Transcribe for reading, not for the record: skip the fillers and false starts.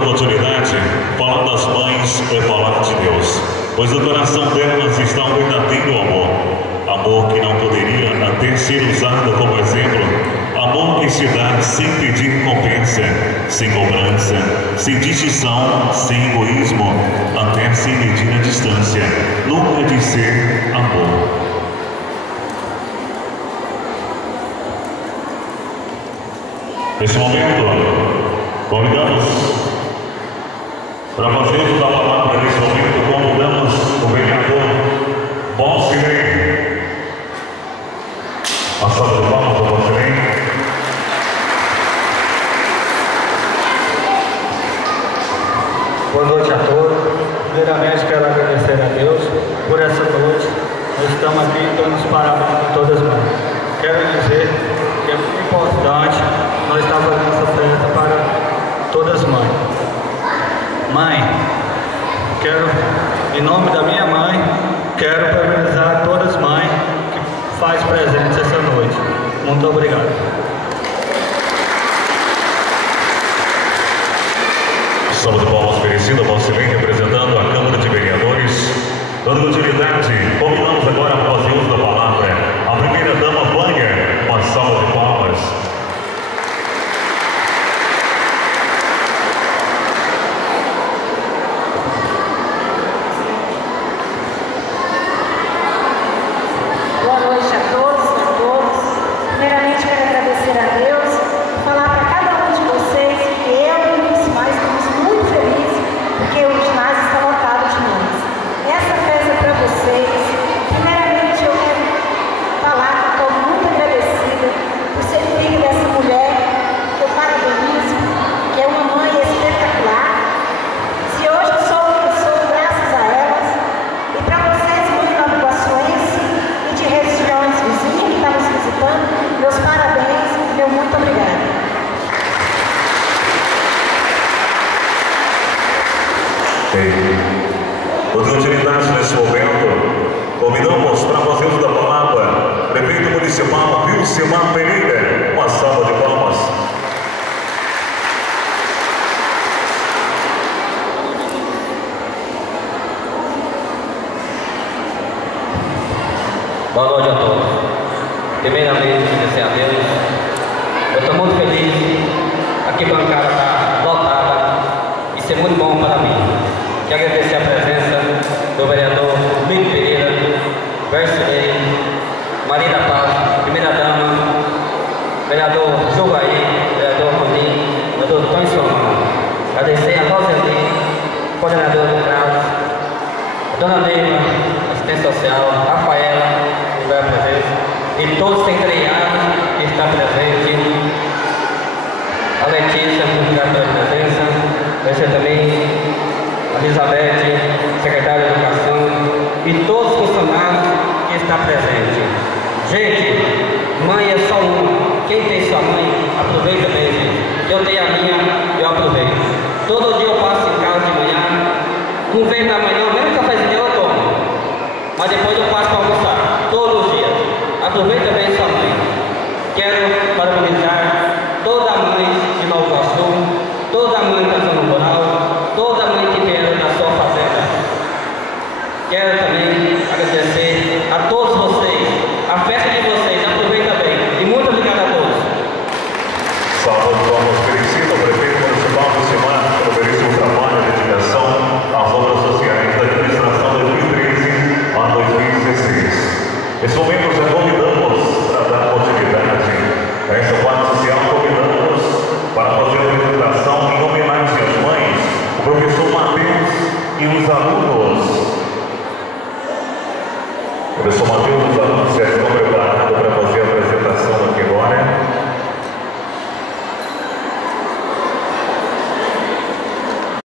oportunidade, falar das mães é falar de Deus, pois no coração delas está um verdadeiro amor que não poderia até ser usado como exemplo, amor que se dá sem pedir recompensa, sem cobrança, sem distinção, sem egoísmo, até sem medir a distância, nunca de ser amor. Nesse momento, convidamos para fazer uso da palavra nesse momento, convidamos o vereador Valcirei. A salva de palmas ao Valcirei. Boa noite a todos. Primeiramente quero agradecer a Deus por essa noite. Nós estamos aqui e damos parabéns a todas as mães. Quero dizer que é muito importante nós estar fazendo essa festa para todas as mães. Mãe, quero, em nome da minha mãe, quero parabenizar todas as mães que faz presentes essa noite. Muito obrigado. Salva de palmas merecida, Valcirei, representando a Câmara de Vereadores. Dando continuidade, convidamos agora a fazer uso da palavra a primeira dama Vânia, uma salva de palmas. Boa noite a todos e a todas. Primeiramente quero agradecer a Deus, falar para cada um de vocês que eu e os pais estamos muito felizes porque o ginásio está lotado de mães. Essa festa é para vocês. Primeiramente eu quero falar que estou muito agradecida por ser filha dessa mulher que eu parabenizo, que é uma mãe espetacular. Se hoje eu sou o que eu sou, graças a elas. E para vocês, mães de Nova Iguaçuense e de regiões vizinhas que estão nos visitando, meus parabéns e meu muito obrigada. Outra continuidade nesse momento, convidamos para fazer uso da palavra prefeito municipal Vilcimar Pereira, uma salva de palmas. Boa noite a todos. Primeiramente, agradecer a Deus. Eu estou muito feliz. Aqui a bancada está lotada. Isso é muito bom para mim. Quero agradecer a presença do vereador Luiz Pereira, Valcirei, Maria da Paz, primeira dama, vereador Juvaí, vereador Rolim, vereador Tony Solano. Agradecer a Roseli, coordenadora do CRAS, a dona Neiva, assistência social, a Rafaela, que vai presente, e todos os secretariados que estão presentes, a Letícia, muito obrigado pela presença, agradecer também a Elizabeth, secretária de Educação, e todos os funcionários que estão presentes. Gente, mãe é só uma. Quem tem sua mãe, aproveita bem, gente. Eu tenho a minha, eu aproveito. Todo dia eu passo em casa de manhã, não vem na manhã, mesmo cafezinho eu tomo. Mas depois eu passo para almoçar, todos os dias. Aproveita bem sua mãe. Quero parabenizar toda a mãe de Nova Iguaçu, toda a mãe da zona rural, toda a mãe que vieram da sua fazenda. Quero também agradecer a todos vocês, a festa de vocês, aproveita bem. E muito obrigado a todos. Salva de palmas merecida, o prefeito municipal Vilcimar, pelo belíssimo trabalho e dedicação às obras sociais da administração 2013 a 2016. Nesse momento, já convidamos para dar continuidade a essa parte social, convidamos para fazer a apresentação em homenagem às mães, o professor Matheus e os alunos